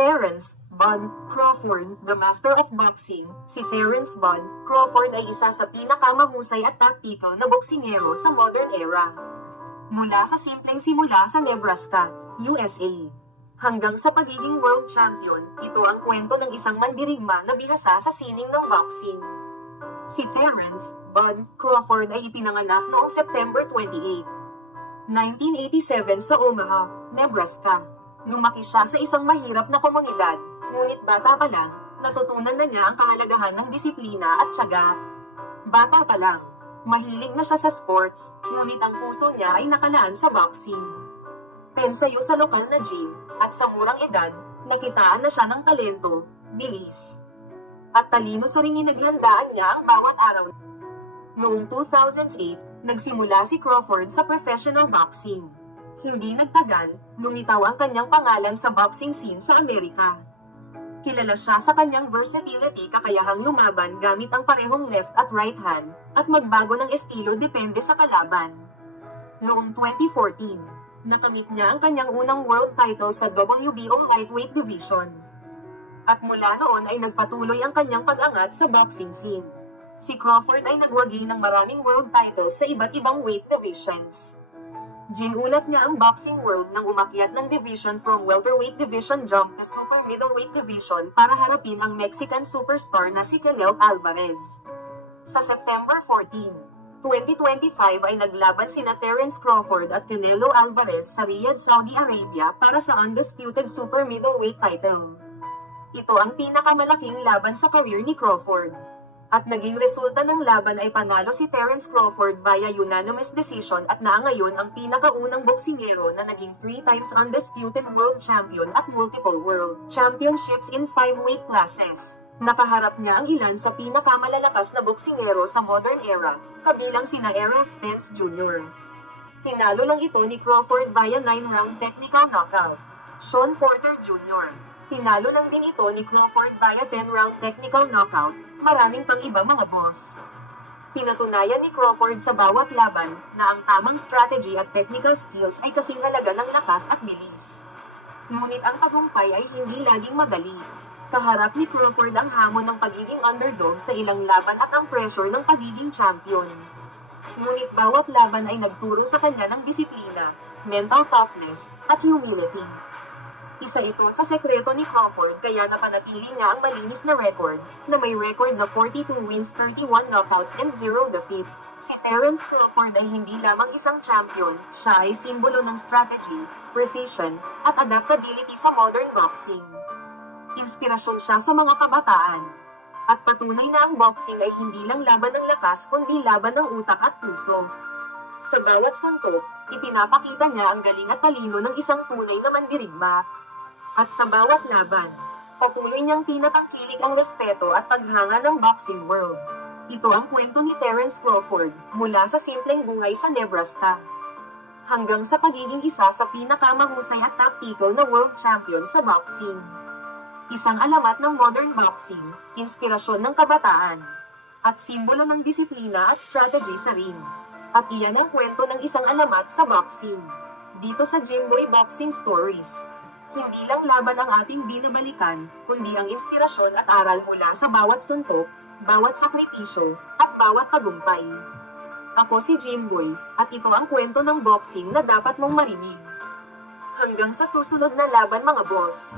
Terence Bud Crawford, the master of boxing, si Terence Bud Crawford ay isa sa pinakamahusay at taktikal na boksingero sa modern era. Mula sa simpleng simula sa Nebraska, USA, hanggang sa pagiging world champion, ito ang kwento ng isang mandirigma na bihasa sa sining ng boxing. Si Terence Bud Crawford ay ipinanganak noong September 28, 1987 sa Omaha, Nebraska. Lumaki siya sa isang mahirap na komunidad, ngunit bata pa lang, natutunan na niya ang kahalagahan ng disiplina at tiyaga. Bata pa lang, mahilig na siya sa sports, ngunit ang puso niya ay nakalaan sa boxing. Pensayo sa lokal na gym, at sa murang edad, nakitaan na siya ng talento, bilis, at talino sa ring inaghandaan niya ang bawat araw. Noong 2008, nagsimula si Crawford sa professional boxing. Hindi nagtagal, lumitaw ang kanyang pangalan sa boxing scene sa Amerika. Kilala siya sa kanyang versatility kakayahang lumaban gamit ang parehong left at right hand, at magbago ng estilo depende sa kalaban. Noong 2014, nakamit niya ang kanyang unang world title sa WBO lightweight division. At mula noon ay nagpatuloy ang kanyang pag-angat sa boxing scene. Si Crawford ay nagwagi ng maraming world titles sa iba't ibang weight divisions. Ginulat niya ang boxing world nang umakyat ng division from welterweight division jump to super middleweight division para harapin ang Mexican superstar na si Canelo Alvarez. Sa September 14, 2025 ay naglaban sina Terence Crawford at Canelo Alvarez sa Riyadh, Saudi Arabia para sa undisputed super middleweight title. Ito ang pinakamalaking laban sa career ni Crawford. At naging resulta ng laban ay panalo si Terence Crawford via unanimous decision at na ngayon ang pinakaunang boksingero na naging three times undisputed world champion at multiple world championships in five weight classes. Nakaharap niya ang ilan sa pinakamalalakas na boksingero sa modern era, kabilang sina Errol Spence Jr. Tinalo lang ito ni Crawford via 9-round technical knockout. Sean Porter Jr. Tinalo lang din ito ni Crawford via 10-round technical knockout, maraming pang iba mga boss. Pinatunayan ni Crawford sa bawat laban na ang tamang strategy at technical skills ay kasing halaga ng lakas at bilis. Ngunit ang tagumpay ay hindi laging madali. Kaharap ni Crawford ang hamon ng pagiging underdog sa ilang laban at ang pressure ng pagiging champion. Ngunit bawat laban ay nagturo sa kanya ng disiplina, mental toughness, at humility. Isa ito sa sekreto ni Crawford kaya napanatili niya ang malinis na record, na may record na 42 wins, 31 knockouts, and 0 defeat. Si Terence Crawford ay hindi lamang isang champion, siya ay simbolo ng strategy, precision, at adaptability sa modern boxing. Inspirasyon siya sa mga kabataan. At patunay na ang boxing ay hindi lang laban ng lakas kundi laban ng utak at puso. Sa bawat suntok, ipinapakita niya ang galing at talino ng isang tunay na mandirigma. At sa bawat laban, patuloy niyang tinatangkilik ang respeto at paghanga ng boxing world. Ito ang kwento ni Terence Crawford mula sa simpleng buhay sa Nebraska hanggang sa pagiging isa sa pinakamahusay at tactical na world champion sa boxing. Isang alamat ng modern boxing, inspirasyon ng kabataan, at simbolo ng disiplina at strategy sa ring. At iyan ang kwento ng isang alamat sa boxing. Dito sa Jimboy Boxing Stories. Hindi lang laban ang ating binabalikan, kundi ang inspirasyon at aral mula sa bawat suntok, bawat sakripisyo, at bawat tagumpay. Ako si Jimboy, at ito ang kwento ng boxing na dapat mong marinig. Hanggang sa susunod na laban mga boss.